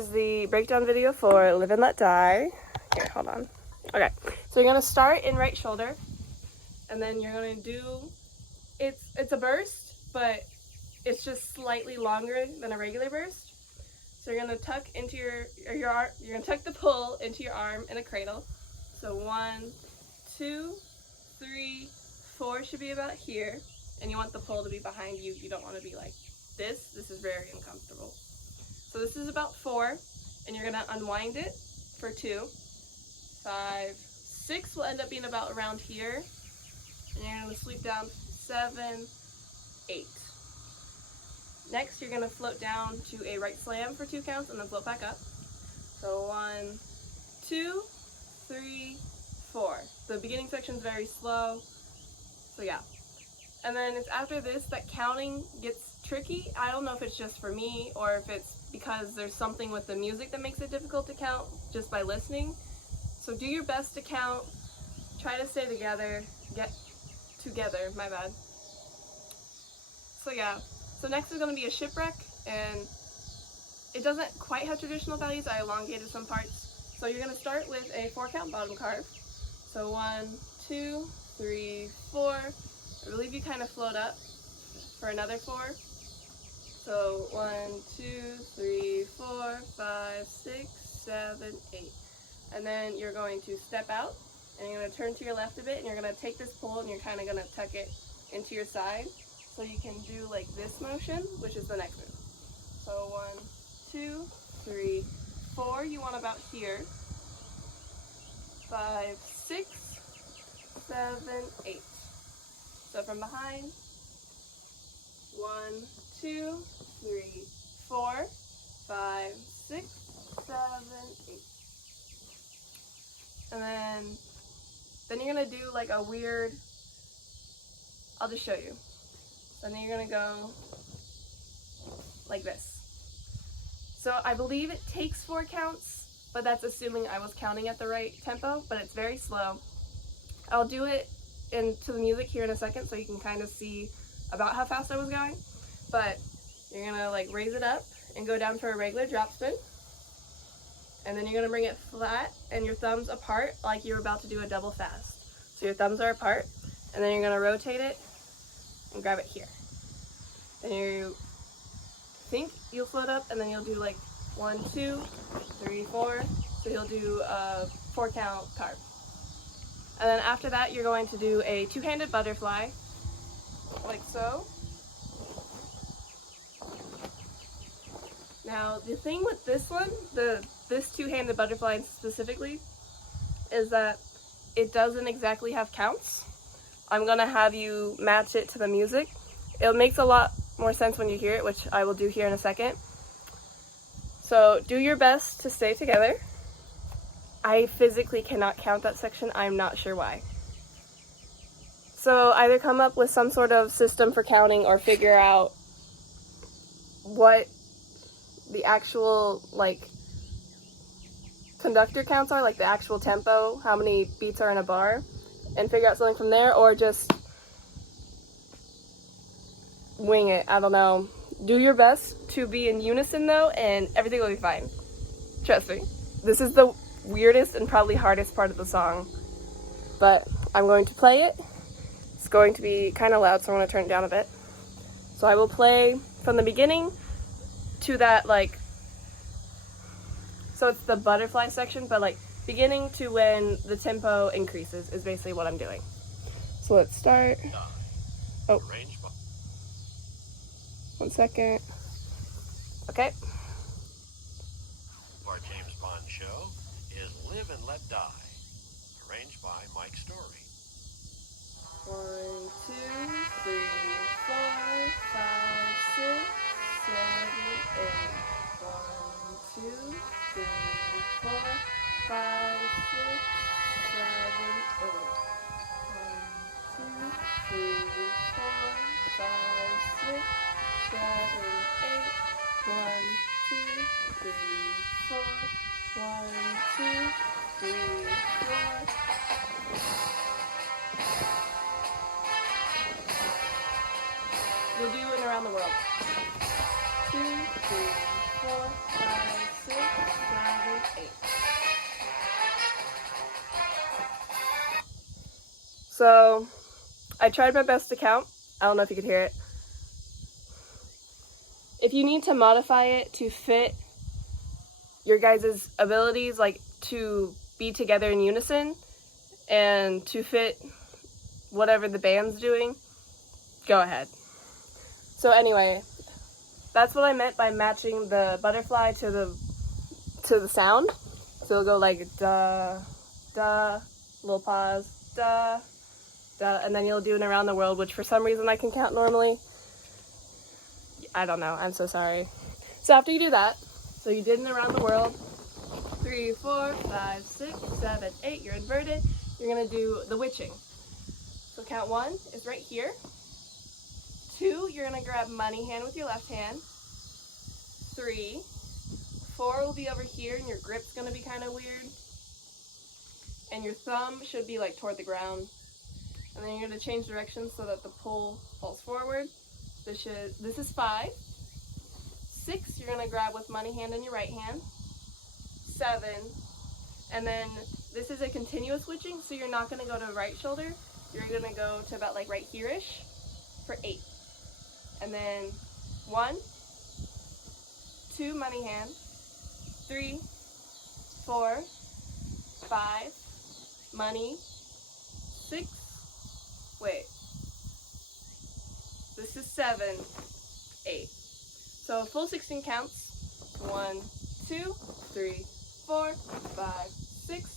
This is the breakdown video for Live and Let Die. Here, hold on. Okay, so you're gonna start in right shoulder, and then you're gonna do, it's a burst, but it's just slightly longer than a regular burst. So you're gonna tuck into your arm, you're gonna tuck the pull into your arm in a cradle. So 1, 2, 3, 4 should be about here, and you want the pull to be behind you. You don't want to be like this. This is very uncomfortable. So this is about 4, and you're gonna unwind it for 2. 5, 6 will end up being about around here, and you're gonna sweep down 7, 8. Next, you're gonna float down to a right slam for 2 counts, and then float back up. So 1, 2, 3, 4. The beginning section is very slow, so yeah. And then it's after this that counting gets tricky. I don't know if it's just for me or if it's because there's something with the music that makes it difficult to count just by listening. So do your best to count, try to stay together, my bad. So yeah, so next is going to be a shipwreck, and it doesn't quite have traditional values. I elongated some parts. So you're going to start with a 4 count bottom carve. So 1, 2, 3, 4. I believe you kind of float up for another 4. So 1, 2, 3, 4, 5, 6, 7, 8. And then you're going to step out, and you're going to turn to your left a bit, and you're going to take this pull, and you're kind of going to tuck it into your side. So you can do like this motion, which is the next move. So 1, 2, 3, 4. You want about here. 5, 6, 7, 8. So from behind, 1, 2, 3, 4, 5, 6, 7, 8. And then you're gonna do like a weird, I'll just show you. So then you're gonna go like this. So I believe it takes 4 counts, but that's assuming I was counting at the right tempo, but it's very slow. I'll do it into the music here in a second so you can kind of see about how fast I was going. But you're gonna like raise it up and go down for a regular drop spin. And then you're gonna bring it flat and your thumbs apart like you're about to do a double fast. So your thumbs are apart, and then you're gonna rotate it and grab it here. Then you think you'll float up, and then you'll do like 1, 2, 3, 4. So you'll do a 4 count carve. And then after that, you're going to do a 2-handed butterfly, like so. Now, the thing with this one, this 2-handed butterfly specifically, is that it doesn't exactly have counts. I'm gonna have you match it to the music. It makes a lot more sense when you hear it, which I will do here in a second. So do your best to stay together. I physically cannot count that section. I'm not sure why. So either come up with some sort of system for counting or figure out what the actual like conductor counts are, like the actual tempo, how many beats are in a bar, and figure out something from there, or just wing it. I don't know. Do your best to be in unison though, and everything will be fine. Trust me. This is the weirdest and probably hardest part of the song, but I'm going to play it. It's going to be kind of loud, so I'm going to turn it down a bit. So I will play from the beginning to that, like, so it's the butterfly section, but like beginning to when the tempo increases is basically what I'm doing. So let's start. Oh, 1 second. Okay. Our James Bond show is Live and Let Die, arranged by Mike Story. 1, 2, 3, 4, 5, 6, 7, 8. 1, 2, 3, 4, 5, 6, 7, 8. 1, 2, 3, 4, 5, 6, 7, 8. 1, 2, 3, 4. 1, 2, 3, 4. You'll do it around the world. 2, 3, So I tried my best to count. I don't know if you could hear it. If you need to modify it to fit your guys' abilities, like to be together in unison and to fit whatever the band's doing, go ahead. So anyway, that's what I meant by matching the butterfly to the sound. So it'll go like da, da, little pause, da, da, and then you'll do an around the world, which for some reason I can count normally. I don't know, I'm so sorry. So after you do that, so you did an around the world, 3, 4, 5, 6, 7, 8, you're inverted, you're gonna do the witching. So count 1 is right here. 2, you're gonna grab money hand with your left hand. 3, 4 will be over here and your grip's gonna be kind of weird. And your thumb should be like toward the ground. And then you're gonna change directions so that the pull falls forward. This is 5. 6, you're gonna grab with money hand in your right hand. 7, and then this is a continuous witching, so you're not gonna go to right shoulder. You're gonna go to about like right here-ish for 8. And then 1, 2, money hand, 3, 4, 5, money, 6, wait, this is 7, 8. So full 16 counts. 1, 2, 3, 4, 5, 6,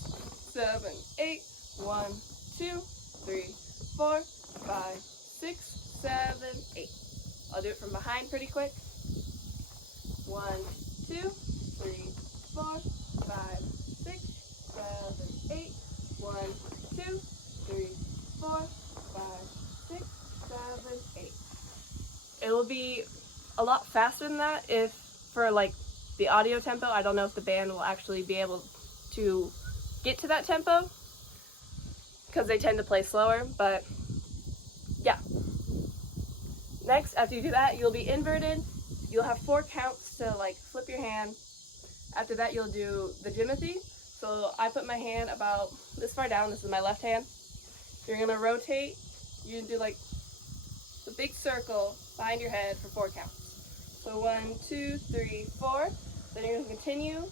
7, 8. 1, 2, 3, 4, 5, 6, 7, 8. I'll do it from behind pretty quick. 1, 2, 3, 4, 5, 6, 7, 8. 1, 2, 3, 4, 5, 6, 7, 8. It will be a lot faster than that if for like the audio tempo. I don't know if the band will actually be able to get to that tempo because they tend to play slower, but yeah. Next, after you do that, you'll be inverted. You'll have 4 counts to like flip your hand. After that, you'll do the Jimothy. So I put my hand about this far down. This is my left hand. You're gonna rotate. You do like the big circle behind your head for 4 counts. So 1, 2, 3, 4. Then you're gonna continue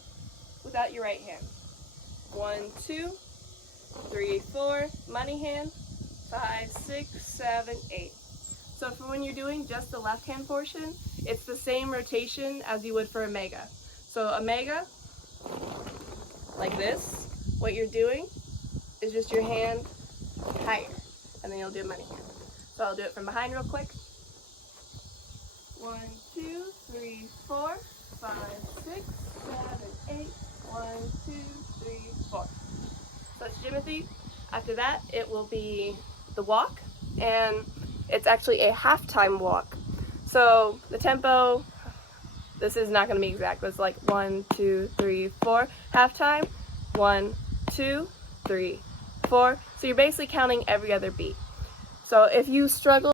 without your right hand. 1, 2, 3, 4. Money hand. 5, 6, 7, 8. So for when you're doing just the left hand portion, it's the same rotation as you would for a mega. So a mega, like this, what you're doing is just your hand higher, and then you'll do a money hand. So I'll do it from behind real quick. 1, 2, 3, 4, 5, 6, 7, 8. 1, 2, 3, 4. So it's Jimothy. After that, it will be the walk, and it's actually a halftime walk. So the tempo, this is not going to be exact, but it's like 1, 2, 3, 4. Halftime, 1, 2, 3, 4. So you're basically counting every other beat. So if you struggle